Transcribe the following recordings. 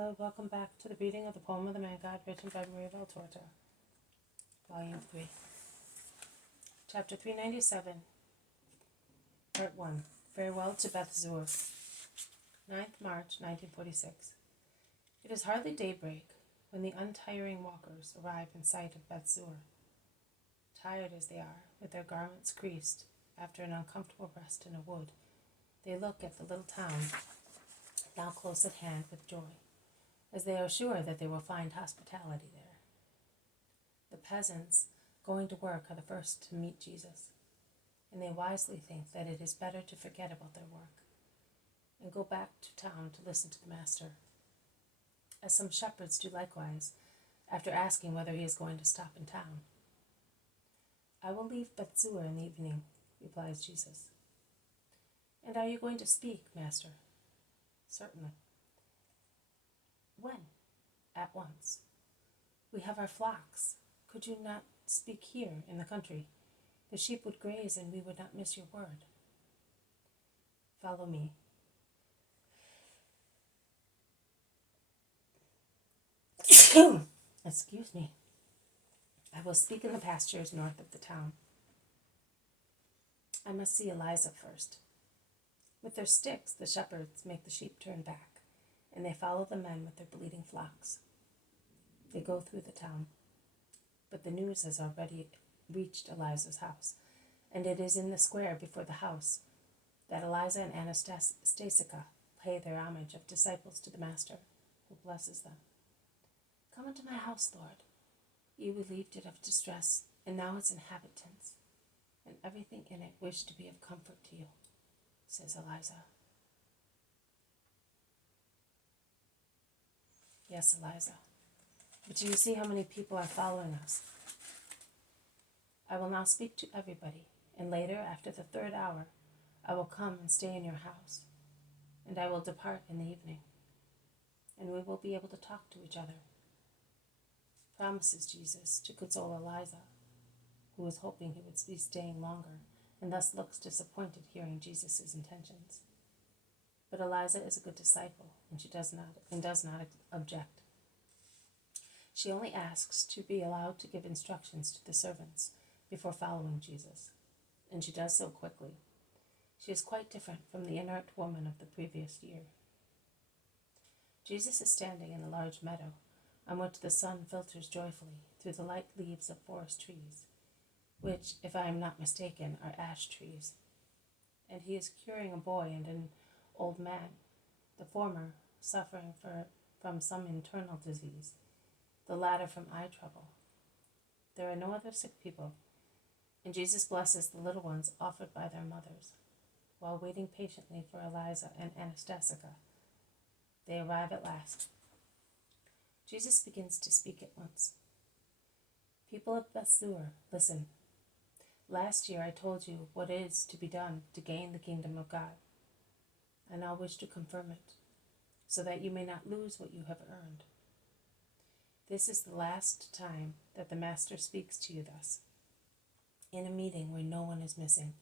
Hello, welcome back to the reading of the poem of the Man God, written by Maria Valtorta, Volume 3. Chapter 397, Part 1. Farewell to Bethzur. 9th March, 1946. It is hardly daybreak when the untiring walkers arrive in sight of Bethzur. Tired as they are, with their garments creased, after an uncomfortable rest in a wood, they look at the little town, now close at hand, with joy, as they are sure that they will find hospitality there. The peasants going to work are the first to meet Jesus, and they wisely think that it is better to forget about their work and go back to town to listen to the Master, as some shepherds do likewise, after asking whether he is going to stop in town. I will leave Bethzur in the evening, replies Jesus. And are you going to speak, Master? Certainly. When? At once. We have our flocks. Could you not speak here in the country? The sheep would graze and we would not miss your word. Follow me. Excuse me. I will speak in the pastures north of the town. I must see Eliza first. With their sticks, the shepherds make the sheep turn back, and they follow the men with their bleating flocks. They go through the town, but the news has already reached Eliza's house, and it is in the square before the house that Eliza and Anastasia pay their homage of disciples to the Master, who blesses them. Come into my house, Lord. You relieved it of distress, and now its inhabitants, and everything in it wish to be of comfort to you, says Eliza. Yes, Eliza. But do you see how many people are following us? I will now speak to everybody, and later, after the 3rd hour, I will come and stay in your house, and I will depart in the evening, and we will be able to talk to each other. Promises Jesus to console Eliza, who is hoping he would be staying longer, and thus looks disappointed hearing Jesus' intentions. But Eliza is a good disciple, and she does not object. She only asks to be allowed to give instructions to the servants before following Jesus, and she does so quickly. She is quite different from the inert woman of the previous year. Jesus is standing in a large meadow, on which the sun filters joyfully through the light leaves of forest trees, which, if I am not mistaken, are ash trees. And he is curing a boy and an old man, the former suffering from some internal disease, the latter from eye trouble. There are no other sick people, and Jesus blesses the little ones offered by their mothers, while waiting patiently for Eliza and Anastasia. They arrive at last. Jesus begins to speak at once. People of Bethzur, listen. Last year I told you what is to be done to gain the kingdom of God. I now wish to confirm it, so that you may not lose what you have earned. This is the last time that the Master speaks to you thus, in a meeting where no one is missing.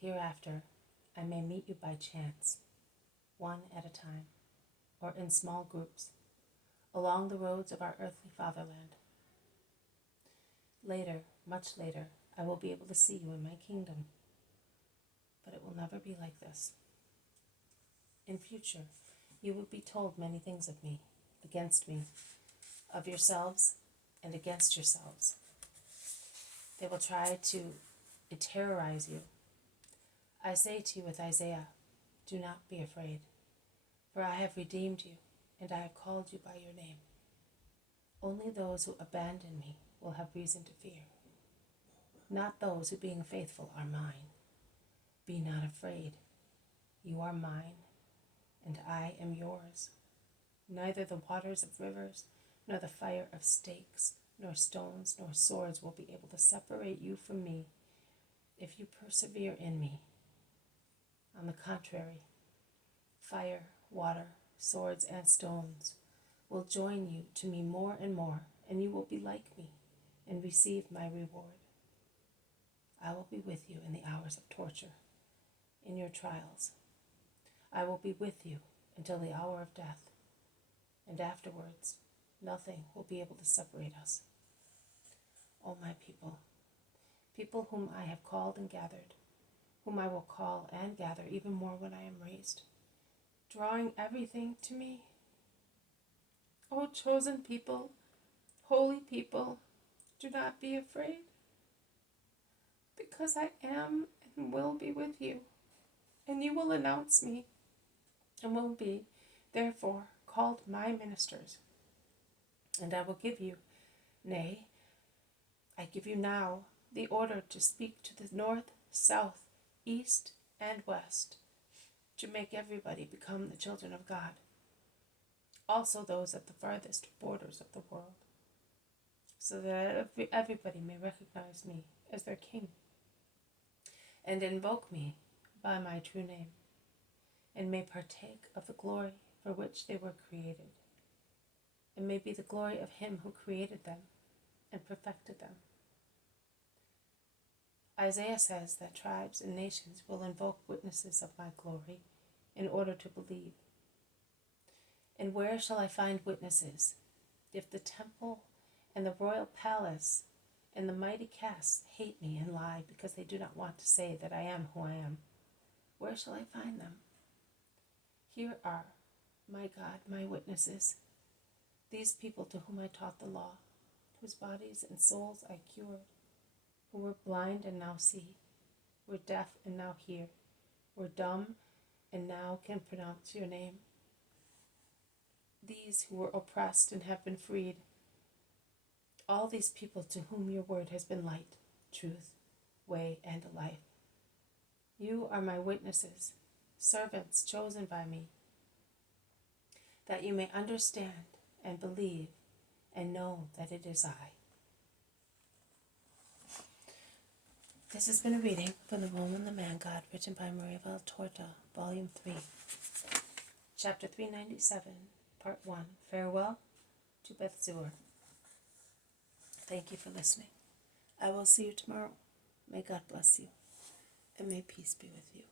Hereafter, I may meet you by chance, one at a time, or in small groups, along the roads of our earthly fatherland. Later, much later, I will be able to see you in my kingdom, but it will never be like this. In future, you will be told many things of me, against me, of yourselves and against yourselves. They will try to terrorize you. I say to you with Isaiah, do not be afraid, for I have redeemed you, and I have called you by your name. Only those who abandon me will have reason to fear, not those who being faithful are mine. Be not afraid. You are mine, and I am yours. Neither the waters of rivers, nor the fire of stakes, nor stones, nor swords will be able to separate you from me, if you persevere in me. On the contrary, fire, water, swords, and stones will join you to me more and more, and you will be like me and receive my reward. I will be with you in the hours of torture, in your trials. I will be with you until the hour of death. and afterwards nothing will be able to separate us. O my people, people whom I have called and gathered, whom I will call and gather even more when I am raised, drawing everything to me. O chosen people, holy people, do not be afraid, because I am and will be with you, and you will announce me, and will be, therefore, called my ministers. And I will give you, nay, I give you now, the order to speak to the north, south, east, and west, to make everybody become the children of God, also those at the farthest borders of the world, so that everybody may recognize me as their king, and invoke me by my true name, and may partake of the glory for which they were created, and may be the glory of him who created them and perfected them. Isaiah says that tribes and nations will invoke witnesses of my glory in order to believe. And where shall I find witnesses if the temple and the royal palace and the mighty castle hate me and lie because they do not want to say that I am who I am? Where shall I find them? Here are, my God, my witnesses, these people to whom I taught the law, whose bodies and souls I cured, who were blind and now see, were deaf and now hear, were dumb and now can pronounce your name. These who were oppressed and have been freed, all these people to whom your word has been light, truth, way, and life. You are my witnesses, servants chosen by me, that you may understand and believe and know that it is I. This has been a reading from The Woman, the Man God, written by Maria Valtorta, Volume 3, Chapter 397, Part 1, Farewell to Bethzur. Thank you for listening. I will see you tomorrow. May God bless you, and may peace be with you.